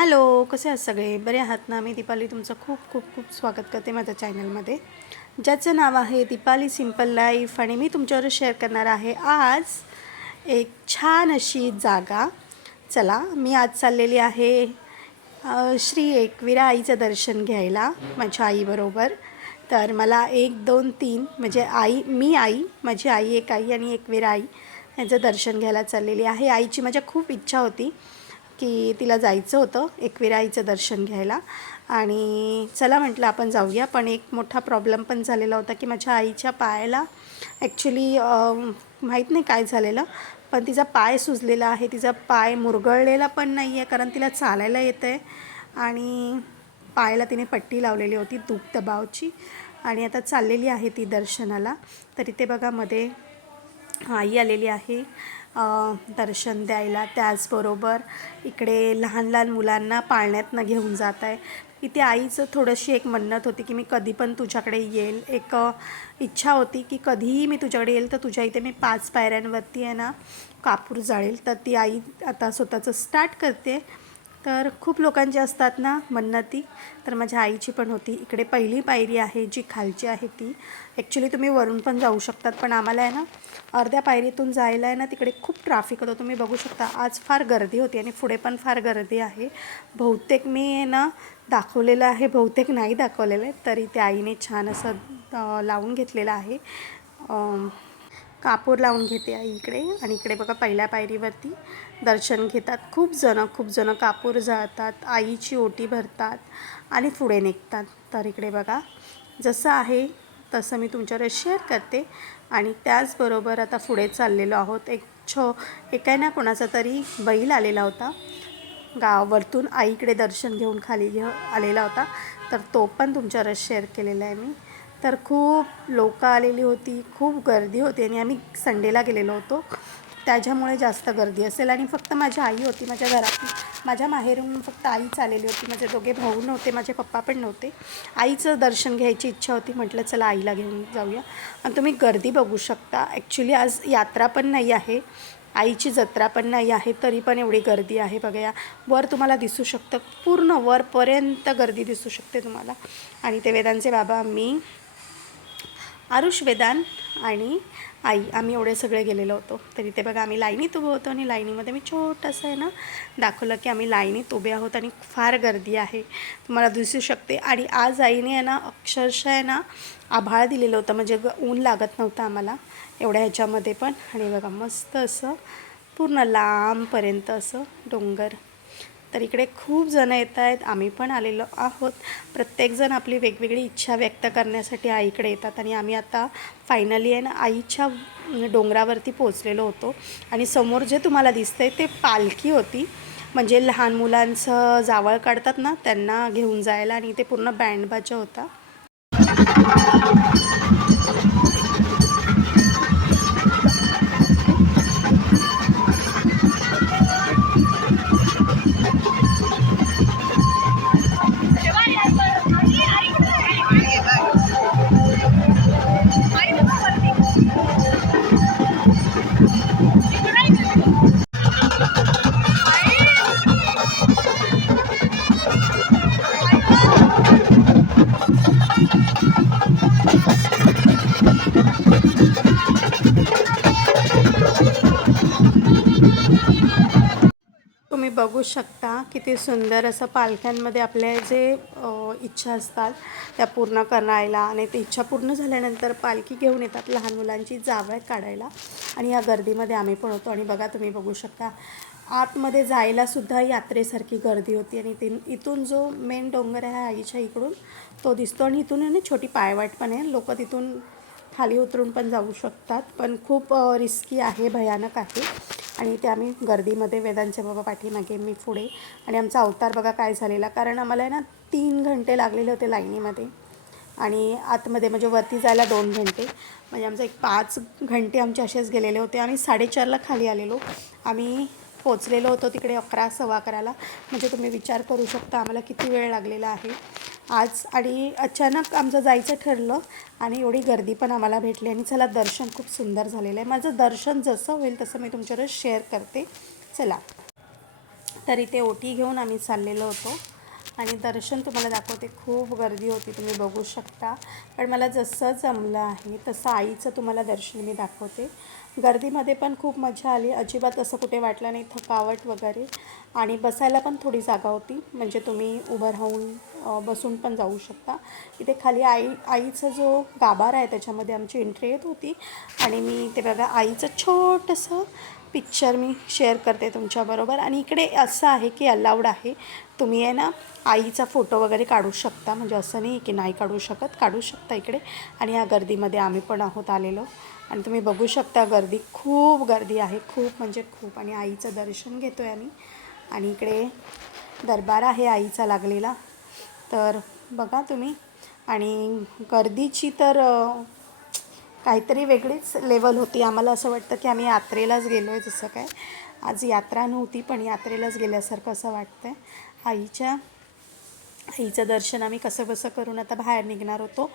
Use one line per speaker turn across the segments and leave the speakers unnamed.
Hello कसे आहात सगळे? बरे आहात ना? मी दीपाली तुमचं खूप खूप खूप स्वागत करते माझ्या चॅनलमध्ये. ज्याचं नाव आहे दीपाली सिंपल लाईफ आणि मी तुमच्यावर शेअर करणार आहे आज एक छान अशी जागा. चला मी आज चाललेली आहे श्री एकविरा आईचं दर्शन घ्यायला माझ्या आईबरोबर. तर मला एक दोन तीन म्हणजे आई मी आई माझी आई एक आई आणि एकविरा आई यांचं दर्शन घ्यायला चाललेली आहे. आईची माझ्या खूप इच्छा होती. की तिला जायचं होतं एकविराईचं दर्शन घ्यायला. आणि चला म्हटलं आपण जाऊया. पण एक मोठा प्रॉब्लेम पण झालेला होता की माझ्या आईच्या पायाला ॲक्च्युली माहीत नाही काय झालेलं. पण तिचा पाय सुजलेला आहे. तिचा पाय मुरगळलेला पण नाही आहे कारण तिला चालायला येतं आहे आणि पायाला तिने पट्टी लावलेली होती दूप दबावची. आणि आता चाललेली आहे ती दर्शनाला. तर इथे बघा मध्ये आई आलेली आहे. दर्शन द्यायला त्याचबरोबर इकडे लहान लहान मुलांना पाळण्यातनं घेऊन जात आहे. इथे आईचं थोडीशी एक मन्नत होती की मी कधी पण तुझ्याकडे येईल. एक इच्छा होती की कधीही मी तुझ्याकडे येईल तर तुझ्या इथे मी पाच पायऱ्यांवरती आहे ना कापूर जाळेल. तर ती आई आता स्वतःचं स्टार्ट करते. तर खूप लोकांचे असतात ना मन्नती. तर माझ्या आईची पण होती. इकडे पहिली पायरी आहे जी खालची आहे ती. ॲक्च्युली तुम्ही वरून पण जाऊ शकतात पण आम्हाला आहे ना अर्ध्या पायरीतून जायला आहे ना तिकडे खूप ट्राफिक होतं. तुम्ही बघू शकता आज फार गर्दी होती आणि पुढे पण फार गर्दी आहे. बहुतेक मी आहे ना दाखवलेलं आहे. बहुतेक नाही दाखवलेलं आहे तरी त्या आईने छान असं लावून घेतलेलं आहे. कापूर लावून घेते आई इकडे. आणि इकडे बघा पहिल्या पायरीवरती दर्शन घेतात. खूप जणं खूप जणं कापूर जाळतात आईची ओटी भरतात आणि पुढे निघतात. तर इकडे बघा जसं आहे तसं मी तुमच्यावर शेअर करते. आणि त्याचबरोबर आता पुढे चाललेलो आहोत. एक छो एक आहे ना कोणाचा तरी बैल आलेला होता. गावावरतून आईकडे दर्शन घेऊन खाली घे आलेला होता. तर तो पण तुमच्यावर शेअर केलेला आहे मी. तर खूप लोकं आलेली होती खूप गर्दी होती आणि आम्ही संडेला गेलेलो होतो. त्याच्यामुळे जास्त गर्दी असेल आणि फक्त माझी आई होती माझ्या घरात माझ्या माहेरून फक्त आईच आलेली होती. माझे दोघे भाऊ नव्हते माझे पप्पा पण नव्हते. आईचं दर्शन घ्यायची इच्छा होती म्हटलं चला आईला घेऊन जाऊया. आणि तुम्ही गर्दी बघू शकता. ॲक्च्युली आज यात्रा पण नाही आहे. आईची जत्रा पण नाही आहे तरी पण एवढी गर्दी आहे बघा वर तुम्हाला दिसू शकतं. पूर्ण वरपर्यंत गर्दी दिसू शकते तुम्हाला. आणि ते वेदांचे बाबा मी आरुष वेदान आणि आई. आम्ही एवढे सगळे गेलेलो होतो. तर इथे बघा आम्ही लाईनीत उभं होतो आणि लाईनीमध्ये मी छोटंसं आहे ना दाखवलं की आम्ही लाईनीत उभे आहोत आणि फार गर्दी आहे. तुम्हाला दिसू शकते. आणि आज आईने आहे ना अक्षरशः आहे ना आभाळ दिलेलं होतं. म्हणजे ग- ऊन लागत नव्हतं आम्हाला एवढ्या ह्याच्यामध्ये पण. आणि बघा मस्त असं पूर्ण लांबपर्यंत असं डोंगर तर इकडे खूप जणं येत आहेत. आम्ही पण आलेलो आहोत. प्रत्येकजण आपली वेगवेगळी इच्छा व्यक्त करण्यासाठी आईकडे येतात आणि आम्ही आता फायनली आहे ना आईच्या डोंगरावरती पोचलेलो होतो. आणि समोर जे तुम्हाला दिसतंय ते पालखी होती. म्हणजे लहान मुलांचं जावळ काढतात ना त्यांना घेऊन जायला आणि ते पूर्ण बँडबाजा होता. बघू शकता किती सुंदर असं पालख्यांमध्ये आपल्या जे इच्छा असतात त्या पूर्ण करायला आणि ते इच्छा पूर्ण झाल्यानंतर पालखी घेऊन येतात लहान मुलांची जावळ काढायला. आणि या गर्दीमध्ये आम्ही पण होतो आणि बघा तुम्ही बघू शकता आतमध्ये जायला सुद्धा यात्रेसारखी गर्दी होती आणि ती इथून जो मेन डोंगर आहे आईच्या इकडून तो दिसतो आणि इथून छोटी पायवाट पण आहे. लोक तिथून खाली उतरून पण जाऊ शकतात पण खूप रिस्की आहे भयानक आहे. आणि ते आम्ही गर्दीमध्ये वेदांचे बाबा पाठीमागे मी पुढे. आणि आमचा अवतार बघा काय झालेला कारण आम्हाला आहे ना तीन घंटे लागलेले होते लाईनीमध्ये. आणि आतमध्ये म्हणजे वरती जायला दोन घंटे. म्हणजे आमचे एक पाच घंटे आमचे असेच गेलेले होते. आम्ही साडेचारला खाली आलेलो. आम्ही पोचलेलो होतो तिकडे अकरा सव्वा अकराला. म्हणजे तुम्ही विचार करू शकता आम्हाला किती वेळ लागलेला आहे. आज आणि अचानक आमचं जायचं ठरलं आणि एवढी गर्दी पण आम्हाला भेटली आणि चला दर्शन खूप सुंदर झालेलं आहे. माझं दर्शन जसं होईल तसं मी तुमच्यावर शेअर करते. चला. तर इथे ओटी घेऊन आम्ही चाललेलो होतो आणि दर्शन तुम्हाला दाखवते. खूप गर्दी होती तुम्ही बघू शकता. पण मला जसं जमलं आहे तसं आईचं तुम्हाला दर्शन मी दाखवते. गर्दीमध्ये पण खूप मजा आली. अजिबात असं कुठे वाटलं नाही थकावट वगैरे. आणि बसायला पण थोडी जागा होती. म्हणजे तुम्ही उभं राहून बसून पण जाऊ शकता. इथे खाली आई आईचा जो गाभारा आहे त्याच्यामध्ये आमची एंट्री येत होती. आणि मी ते बघा आईचं छोटंसं पिक्चर मी शेअर करते तुमच्याबरोबर आणि इकडे असं आहे की अलाउड आहे. तुम्ही आहे ना आईचा फोटो वगैरे काढू शकता. म्हणजे असं नाही की नाही काढू शकत काढू शकता इकडे. आणि या गर्दीमध्ये आम्ही पण आहोत आलेलो. आणि तुम्ही बघू शकता गर्दी खूप गर्दी आहे. खूप म्हणजे खूप. आणि आईचं दर्शन घेतो आहे आम्ही. आणि इकडे दरबार आहे आईचा लागलेला. तर बघा तुम्ही. आणि गर्दीची तर काहीतरी वेगळीच लेवल होती. आम्हाला असं वाटतं की आम्ही यात्रेलाच गेलो आहे जसं काय. आज यात्रा नव्हती पण यात्रेलाच गेल्यासारखं असं वाटतं आहे आईच्या आईचं दर्शन आम्ही कसं कसं करून आता बाहेर निघणार होतो.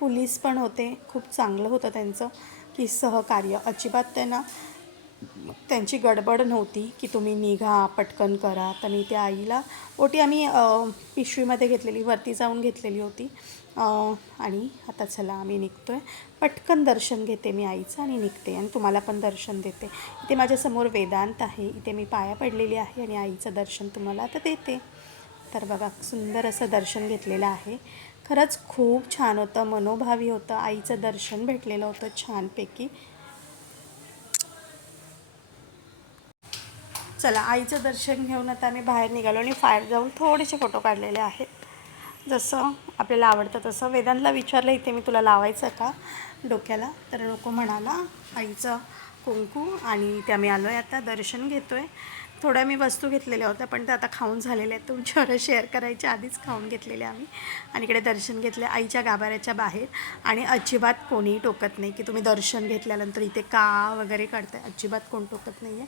पोलीस पण होते. खूप चांगलं होतं त्यांचं की सहकार्य. अजिबात त्यांना त्यांची गडबड नव्हती की तुम्ही निघा पटकन करा. तर मी त्या आईला ओटी आम्ही पिशवीमध्ये घेतलेली वरती जाऊन घेतलेली होती. आणि आता चला आम्ही निघतो आहे पटकन दर्शन घेते मी आईचं आणि निघते आणि तुम्हाला पण दर्शन देते. इथे माझ्यासमोर वेदांत आहे. इथे मी पाया पडलेली आहे आणि आईचं दर्शन तुम्हाला आता देते. तर बघा सुंदर असं दर्शन घेतलेलं आहे. खरंच खूप छान होतं मनोभावी होतं. आईचं दर्शन भेटलेलं होतं छानपैकी. चला आईचं दर्शन घेऊन आता आम्ही बाहेर निघालो आणि बाहेर जाऊन थोडेसे फोटो काढलेले आहेत. जसं आपल्याला आवडतं तसं. वेदांतला विचारलं इथे मी तुला लावायचं का? डोक्याला. तर नको म्हणाला आईचं कुंकू आणि इथे आम्ही आलो आहे आता दर्शन घेतो आहे थोड्या मी वस्तू घेतलेल्या होत्या पण त्या आता खाऊन झालेल्या आहेत. तुमच्यावर शेअर करायच्या आधीच खाऊन घेतलेल्या आम्ही. आणि इकडे दर्शन घेतले आईच्या गाभाऱ्याच्या बाहेर. आणि अजिबात कोणीही टोकत नाही की तुम्ही दर्शन घेतल्यानंतर इथे का वगैरे करताय. अजिबात कोण टोकत नाही आहे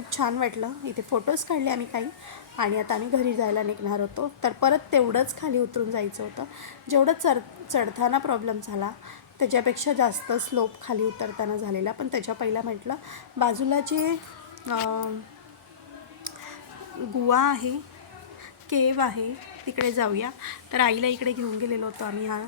खूप छान वाटलं. इथे फोटोज काढले आम्ही काही. आणि आता आम्ही घरी जायला निघणार होतो. तर परत तेवढंच खाली उतरून जायचं होतं. जेवढं चढ चढताना प्रॉब्लेम झाला त्याच्यापेक्षा जास्त स्लोप खाली उतरताना झालेला. पण त्याच्या पहिला म्हटलं बाजूला जे गुवा आहे केव आहे तिकडे जाऊया. तर आईला इकडे घेऊन गेलेलो होतो आम्ही हा